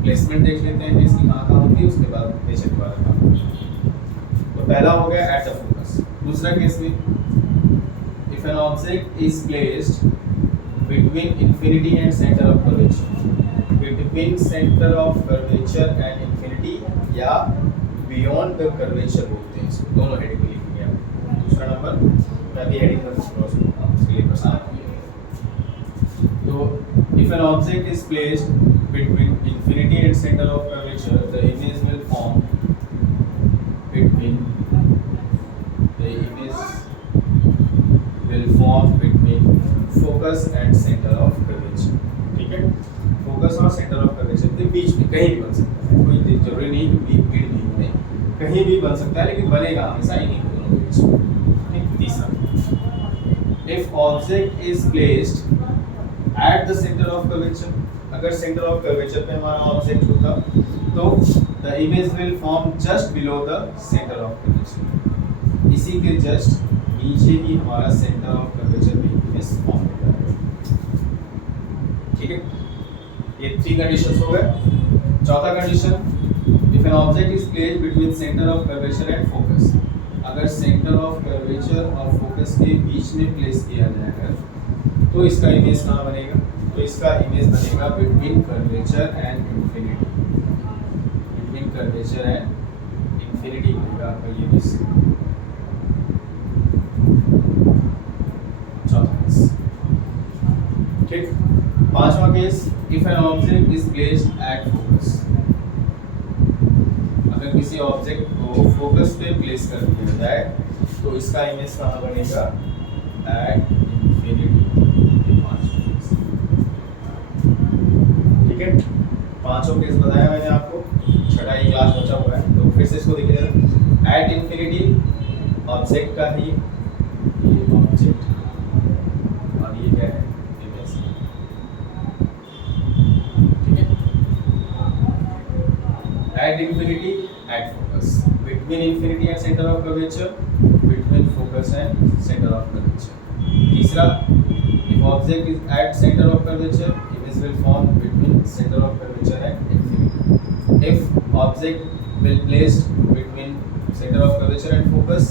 प्लेसमेंट देख लेते हैं, इसकी कहाँ कहाँ होती है, उसके बाद नेचर के बारे में बात करेंगे. तो पहला हो गया एट द फोकस. दूसरा केस में if an object is placed between infinity and center of curvature, between center of curvature and infinity या beyond the curvature बोलते हैं इसको. दोनों हेडिंग में लिखेंगे आप. दूसरा नंबर मैं भी हेडिंग में क्रॉस करता हूँ, इसके लिए परेशान होइए. तो if an object is placed between infinity and center of curvature, the image will form between focus and center of curvature. ठीक है, फोकस और सेंटर ऑफ कर्वेचर के बीच में कहीं भी बन सकता है, कोई जरूरी नहीं कि बीच में, कहीं भी बन सकता है, लेकिन बनेगा हमेशा ही नहीं दोनों के बीच में. ठीक, तीसरा, if object is placed at the center of curvature, अगर सेंटर ऑफ कर्वेचर पे हमारा ऑब्जेक्ट होता तो the image will form just below the center of curvature. इसी के जस्ट नीचे ही हमारा सेंटर ऑफ कर्वेचर भी इमेज फॉर्म होता है. ठीक है, ये 3 कंडीशंस हो गए. चौथा condition, if an object is placed between centre of curvature and focus, अगर सेंटर ऑफ कर्वेचर और फोकस के बीच में प्लेस किया जाएगा तो इसका इमेज कहाँ बनेगा? तो इसका इमेज बनेगा between curvature and infinity, between curvature and infinity बनेगा आपका ये इमेज। ठीक, पांचवा case, if an object is placed at focus, अगर किसी ऑब्जेक्ट को फोकस पे प्लेस कर दिया जाए तो इसका इमेज कहाँ बनेगा? At infinity. ठीक है, पांचों केस बताया मैंने आपको, छठा ही क्लास बचा हुआ है तो फिर से इसको देखिए जरा। एट इंफिनिटी ऑब्जेक्ट का ही ये ऑब्जेक्ट और ये क्या है? इमेज। ठीक है, at infinity at focus, between infinity and centre of curvature, between focus and centre of curvature. तीसरा, if object is at centre of curvature, image will form between centre of curvature and infinity. If object will placed between centre of curvature and focus,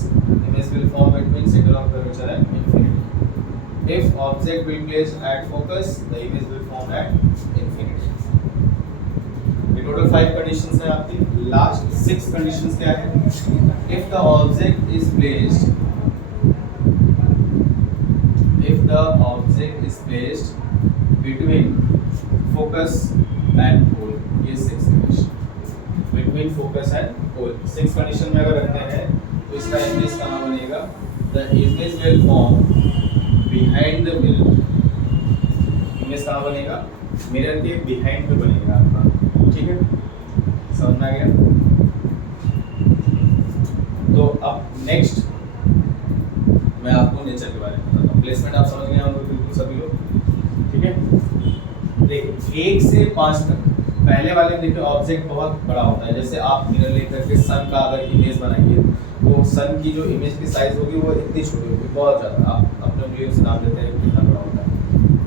image will form between center of curvature and infinity. If object will place at focus, the image will form at infinity. ये total 5 conditions हैं आपकी। Last 6 conditions क्या है? If the object is placed between focus and pole, ये 6 conditions। Between focus and pole 6 condition में अगर रखते हैं तो इसका इमेज कहाँ बनेगा? The image will form behind the mirror। Image कहाँ बनेगा? मिरर के बिहाइंड में बनेगा आपका। ठीक है, समझ में आ गया? तो अब नेक्स्ट मैं आपको नेचर के बारे में बताता हूँ। प्लेसमेंट आप समझ गए होंगे बिल्कुल सभी लोग। ठीक है, देखिए 1 से 5 तक पहले वाले देखिए ऑब्जेक्ट बहुत बड़ा होता है। जैसे आप मिरर लेकर के सन का अगर इमेज बनाइए तो सन की जो इमेज की साइज होगी वो इतनी छोटी होगी, बहुत ज़्यादा। आप अपने उंगलियों से नाम लेते हैं कितना बड़ा होता है,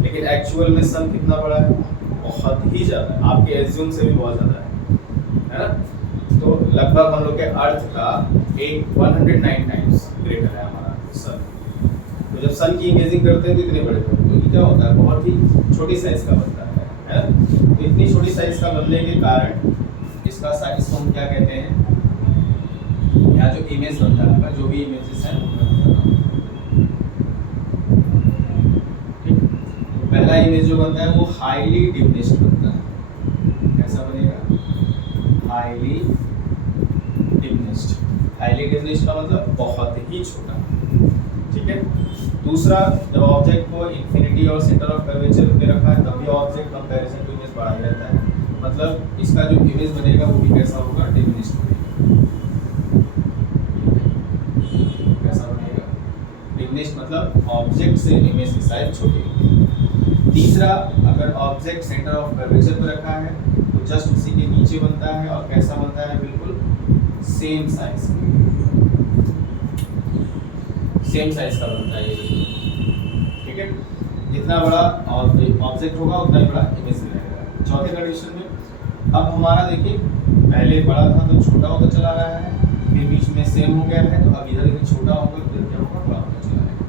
लेकिन एक्चुअल में सन कितना बड़ा है? बहुत ही ज़्यादा है, आपके एज्यूम से भी बहुत ज़्यादा है ना? तो लगभग हम लोग के अर्थ का 109 टाइम्स ग्रेटर है हमारा सन। तो जब सन की इमेजिंग करते हैं तो इतने बड़े होते हैं, तो क्या होता है? बहुत ही छोटी साइज का बनता है ना? तो इतनी छोटी साइज का बनने के कारण इसका साइज को हम क्या कहते हैं? यहाँ जो इमेज बनता है आपका, जो भी इमेजेस हैं ठीक, तो पहला इमेज जो बनता है वो हाईली डिमिनिश्ड बनता है। कैसा बनेगा? Highly diminished. हाईली डिमिनिश्ड का मतलब बहुत ही छोटा। ठीक है, दूसरा, जब ऑब्जेक्ट को इंफिनिटी और सेंटर ऑफ कर्वेचर पे रखा है तब भी ऑब्जेक्ट कंपैरिजन टू इमेज बड़ा ही रहता है, मतलब इसका जो इमेज बनेगा वो भी कैसा होगा? डिमिनिश्ड बनेगा। डिमिनिश्ड मतलब ऑब्जेक्ट से इमेज की साइज छोटी होगी। तीसरा, अगर ऑब्जेक्ट सेंटर ऑफ कर्वेचर पर रखा है तो जस्ट उसी के नीचे बनता है और कैसा बनता है? बिल्कुल सेम साइज का बनता है ये। ठीक है, जितना बड़ा ऑब्जेक्ट होगा उतना ही बड़ा इमेज मिलेगा। चौथे कंडीशन में अब हमारा देखिए पहले बड़ा था तो छोटा होता चला रहा है, फिर बीच में सेम हो गया है, तो अब इधर छोटा होगा तो क्या होगा? बड़ा होता चला जाएगा।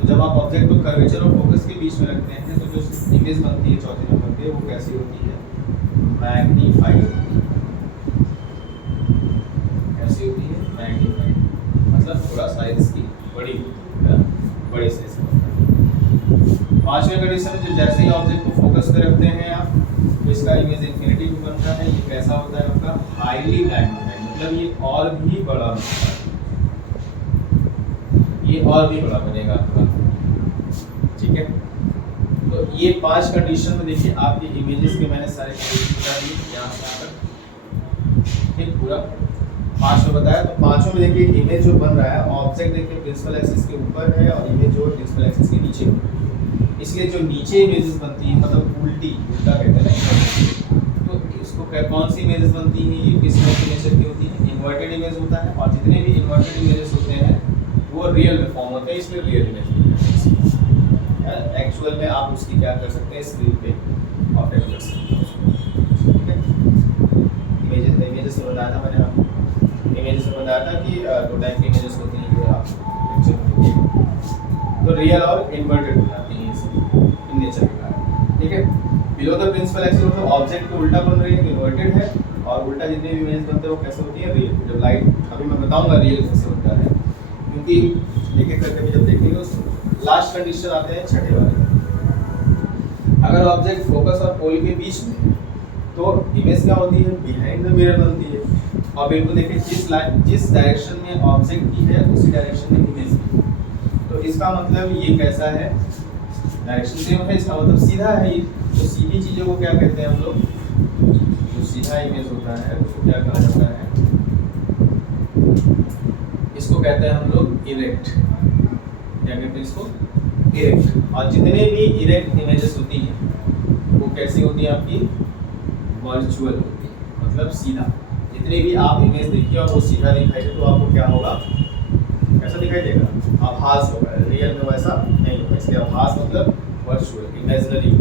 तो जब आप ऑब्जेक्ट को कर्वेचर और फोकस के बीच में रखते हैं तो जो इमेज बनती है चौथे नंबर पे वो कैसी होती है? मैग्नीफाइड होती है। कैसी होती है? मैग्नीफाइड, मतलब थोड़ा साइज की बड़ी होती है, बड़े साइज का होता है। पांचवें कंडीशन में जब जैसे ही ऑब्जेक्ट को फोकस पे रखते हैं आप तो इसका इमेज इंफिनिटी में बनता है। ये कैसा होता है आपका? हाईली मैग्नीफाइड, मतलब ये और भी बड़ा होता है, ये और भी बड़ा बनेगा आपका। ठीक है, तो ये 5 कंडीशन में देखिए आपके इमेजेस के मैंने सारे कंडीशन बता दिए यहाँ से आकर। ठीक, पूरा 5 में बताया। तो पांचों में देखिए इमेज जो बन रहा है, ऑब्जेक्ट देखिए प्रिंसिपल एक्सिस के ऊपर है और इमेज जो है प्रिंसिपल एक्सिस के नीचे है। इसलिए जो नीचे इमेजेस बनती है मतलब उल्टा कहते हैं, तो इसको कौन सी इमेजेस बनती हैं? ये किस टाइप के नेचर की होती है? इन्वर्टेड इमेज होता है, और जितने भी इन्वर्टेड इमेजेस होते हैं वो रियल में फॉर्म होते हैं, इसलिए रियल इमेज। एक्चुअल में आप उसकी क्या कर सकते हैं? स्क्रीन पे ऑब्जेक्ट कर सकते हैं। ठीक है, इमेजेस में बताया था मैंने आपको, इमेजेस में बताया था कि दो टाइप की इमेजेस होती हैं, ये आप लेक्चर में देखिए। तो रियल और इन्वर्टेड हो जाती हैं इन नेचर के कारण, ठीक है। बिलो द प्रिंसिपल एक्सिस मतलब ऑब्जेक्ट के उल्टा बन रही है, इन्वर्टेड है, और उल्टा जितने भी इमेज बनते हैं वो कैसे होती है, रियल। जब लाइट, अभी मैं बताऊंगा रियल कैसे होता है, क्योंकि एक एक करके भी जब देखेंगे उस लास्ट कंडीशन आते हैं छठे वाले। अगर ऑब्जेक्ट फोकस और पोल के बीच में है तो इमेज क्या होती है, बिहाइंड द मिरर बनती है। और बिल्कुल देखिए जिस डायरेक्शन में ऑब्जेक्ट की है उसी डायरेक्शन में इमेज की। तो इसका मतलब ये कैसा है, डायरेक्शन सेम है, इसका मतलब सीधा है ये। तो सीधी चीजों को क्या कहते हैं हम लोग, जो सीधा इमेज होता है उसको क्या कहा जाता है, इसको कहते हैं हम लोग इरेक्ट। क्या कहते हैं इसको, इरेक्ट। और जितने भी इरेक्ट इमेजेस होती हैं वो कैसी होती हैं आपकी, वर्चुअल होती है, मतलब सीधा। जितने भी आप इमेज देखिए और वो सीधा दिखाई दे तो आपको क्या होगा, कैसा दिखाई देगा, आभास होगा। रियल में वैसा नहीं होगा, इसके आभास मतलब वर्चुअल, इमेजिनरी।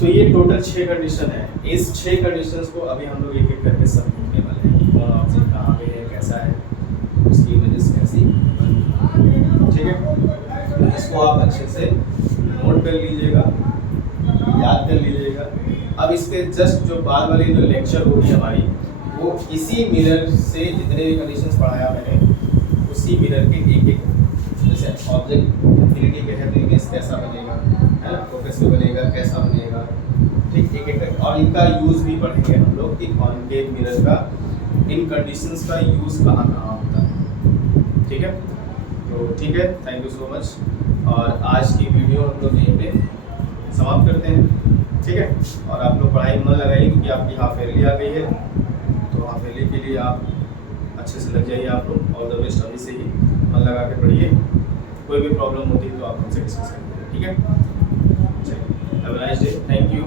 तो ये टोटल 6 कंडीशन है। इस 6 कंडीशंस को अभी हम लोग एक एक करके समझने वाले हैं कि कौन ऑब्जेक्ट कहाँ पे है, कैसा है, उसकी इमेजेस कैसी, ठीक है। इसको आप अच्छे से नोट कर लीजिएगा, याद कर लीजिएगा। अब इसके जस्ट जो बाद वाली जो लेक्चर होगी हमारी, वो इसी मिरर से जितने भी कंडीशंस पढ़ाया मैंने उसी मिरर के एक एक, जैसे ऑब्जेक्ट इंफिनिटी पे है तो इमेज कैसा बनेगा, है ना, फोकस पे बनेगा कैसा बनेगा, ठीक, एक एक करके। और इनका यूज़ भी पढ़ेंगे हम लोग कि कॉनकेव मिरर का इन कंडीशंस का यूज़ कहाँ कहाँ होता है, ठीक है। तो ठीक है, थैंक यू सो मच। और आज की वीडियो हम लोग यहीं पे समाप्त करते हैं, ठीक है। और आप लोग पढ़ाई में मन लगाइए क्योंकि आपकी हाफ ईयरली आ गई है, तो हाफ ईयरली के लिए आप अच्छे से लग जाइए। आप लोग ऑल द बेस्ट, अभी से ही मन लगा के पढ़िए। कोई भी प्रॉब्लम होती है तो आप हमसे डिस्कस करिए, ठीक है। चलिए, have a nice day, thank you.